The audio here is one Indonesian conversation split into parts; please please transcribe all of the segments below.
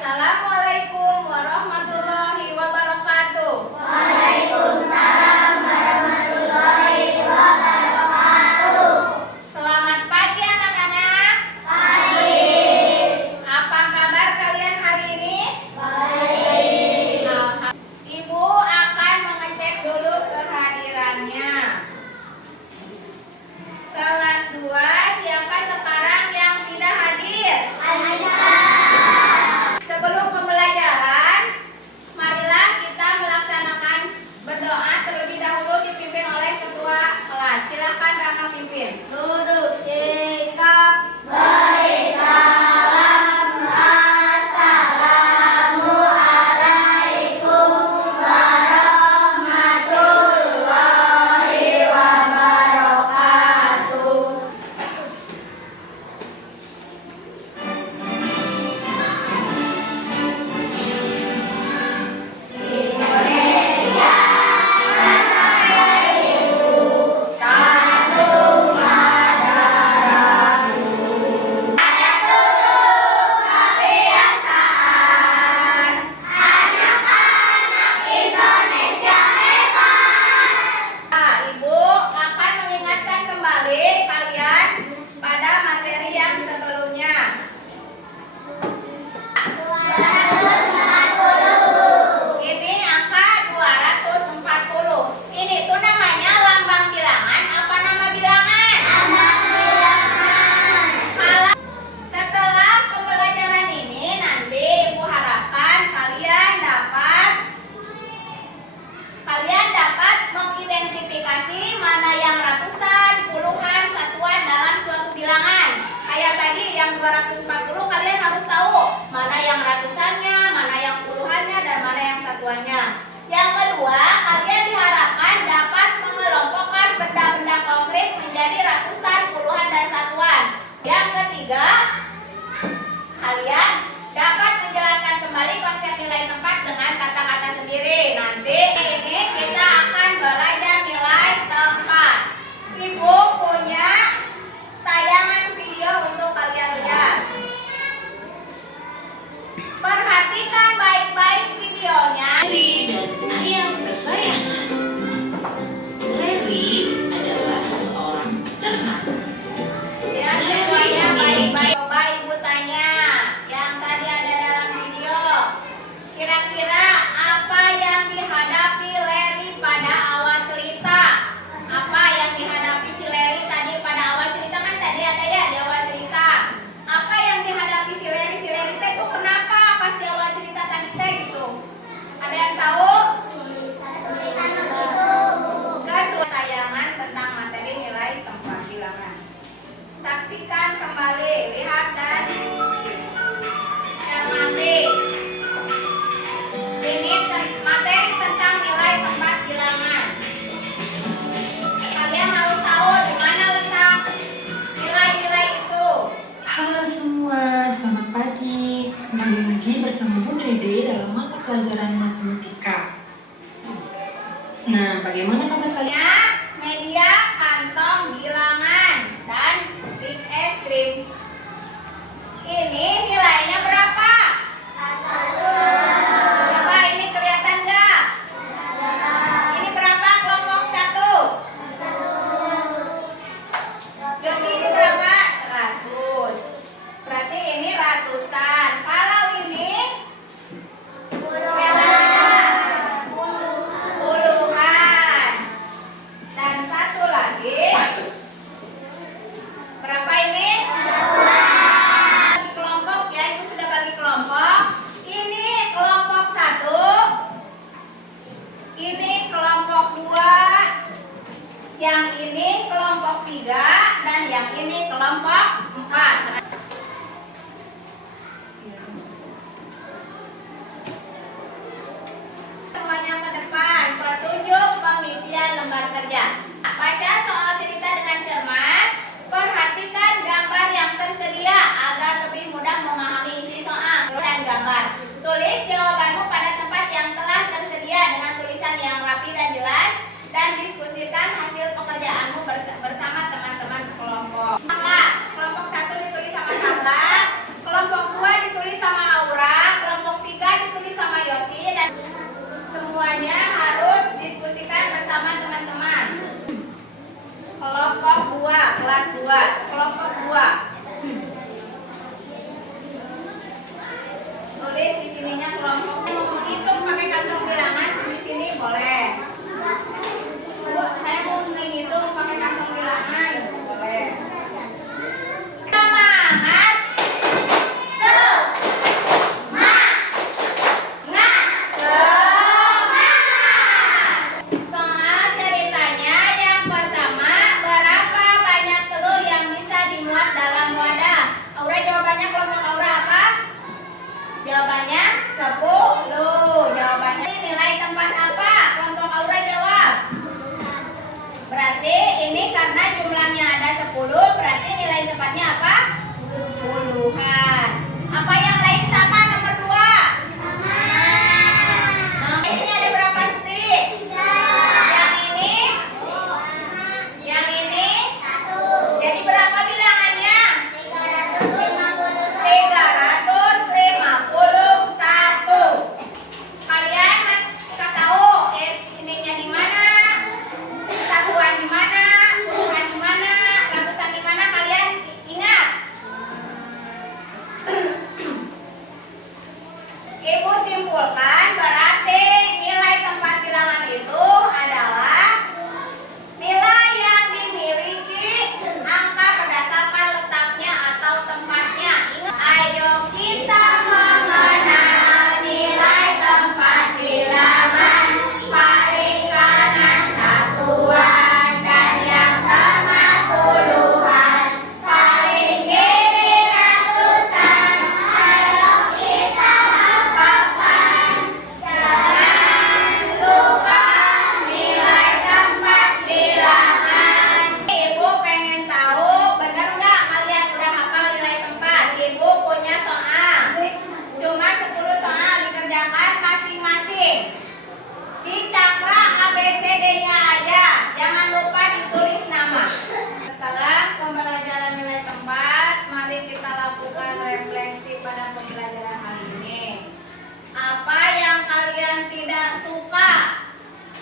Assalamualaikum warahmatullahi wabarakatuh. Waalaikumsalam warahmatullahi wabarakatuh. Selamat pagi anak-anak. Pagi. Apa kabar kalian hari ini? Baik. Ibu akan mengecek dulu kehadirannya. Kelas 2, siapa sekarang yang tidak hadir? Anissa. Sebelum pembelajaran, marilah kita melaksanakan berdoa terlebih dahulu dipimpin oleh ketua kelas. Silakan Rama pimpin. Duduk sikap. Beri salam. Assalamualaikum warahmatullahi wabarakatuh. Indonesia tanah airku, kandung darahku. Ada tujuh kebiasaan anak-anak Indonesia hebat. Ibu akan mengingatkan kembali kalian pada materi yang sebelumnya. 240. Ini angka 240. Ini tuh namanya lambang bilangan apa nama bilangan? Salah. Setelah pembelajaran ini nanti Ibu harapkan kalian dapat mengidentifikasi mana yang ratusan, puluhan, satuan dalam suatu bilangan. Kayak tadi yang 240 kalian harus tahu mana yang ratusannya, mana yang puluhannya, dan mana yang satuannya. Yang kedua, kalian diharapkan dapat mengelompokkan benda-benda konkret menjadi ratusan, puluhan, dan satuan. Yang ketiga, kalian dapat menjelaskan kembali konsep nilai tempat dengan kata-kata sendiri. Nanti ini kita akan belajar nilai tempat. Ibu punya tayangan video untuk kalian lihat. Perhatikan baik-baik videonya. Larry dan ayam kesayangan. Larry adalah seorang ternak. Ya, semuanya baik-baik. Coba Ibu tanya yang tadi ada dalam video. Kira-kira apa yang dihadapi Larry pada awal cerita? Apa yang dihadapi si Larry tadi pada awal cerita? Kan tadi ada ya di awal cerita. Apa yang dihadapi si Larry? Si Larry teh tuh kenapa pas di awal cerita tadi teh gitu? Ada yang tahu? Kesulitan menghitung. Tayangan tentang materi nilai tempat bilangan. Saksikan kembali, lihat dan cermati. Ini materi tentang nilai tempat bilangan. Kalian harus tahu di mana letak nilai-nilai itu. Halo semua, selamat pagi. Kembali lagi bersama Bu Dede dalam mata pelajaran matematika. Nah, bagaimana kabar kalian? Ya, media kantong bilangan dan stik es krim. Ini nilainya berapa? Coba ini kelihatan nggak? Ini berapa kelompok 1? Yosi ini berapa? 100. Berarti ini ratusan. Kalau ini puluhan. Dan satu lagi. Berapa ini? Bagi kelompok ya, Ibu sudah bagi kelompok. Ini kelompok 1. Ini kelompok 2. Yang ini kelompok 3 dan yang ini kelompok 4. Semuanya ke depan, petunjuk pengisian lembar kerja. Baca soal cerita dengan cermat, perhatikan gambar yang tersedia agar lebih mudah memahami isi soal dan gambar. Tulis jawabanmu pada tempat yang telah tersedia dengan tulisan yang rapi dan jelas, dan diskusikan hasil pekerjaanmu bersama teman-teman sekelompok. Maka kelompok 1 ditulis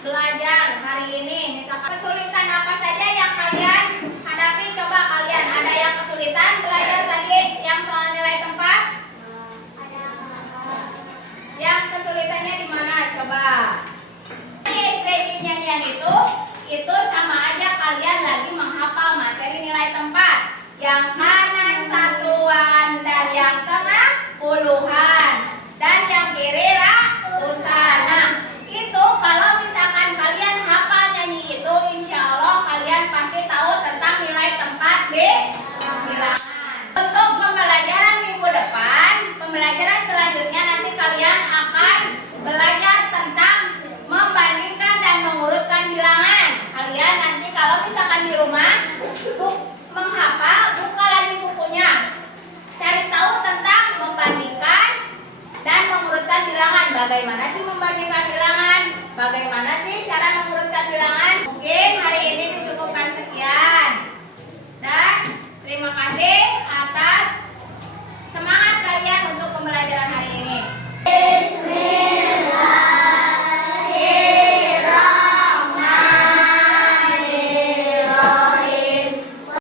belajar hari ini. Misalkan kesulitan apa saja yang kalian hadapi, coba kalian ada yang kesulitan belajar tadi yang soal nilai tempat? Yang kesulitannya di mana? Coba. Nyanyian itu sama aja kalian lagi menghafal materi nilai tempat. Yang kanan satuan dan yang tengah puluhan dan yang kiri ratusan. Nah, itu kalau misalkan kalian hafal nyanyi itu, insya Allah kalian pasti tahu tentang nilai tempat bilangan. Untuk pembelajaran minggu depan, pembelajaran selanjutnya nanti kalian akan belajar tentang membandingkan dan mengurutkan bilangan. Kalian nanti kalau misalkan di rumah menghafal, buka lagi bukunya, cari tahu tentang membandingkan dan mengurutkan bilangan. Bagaimana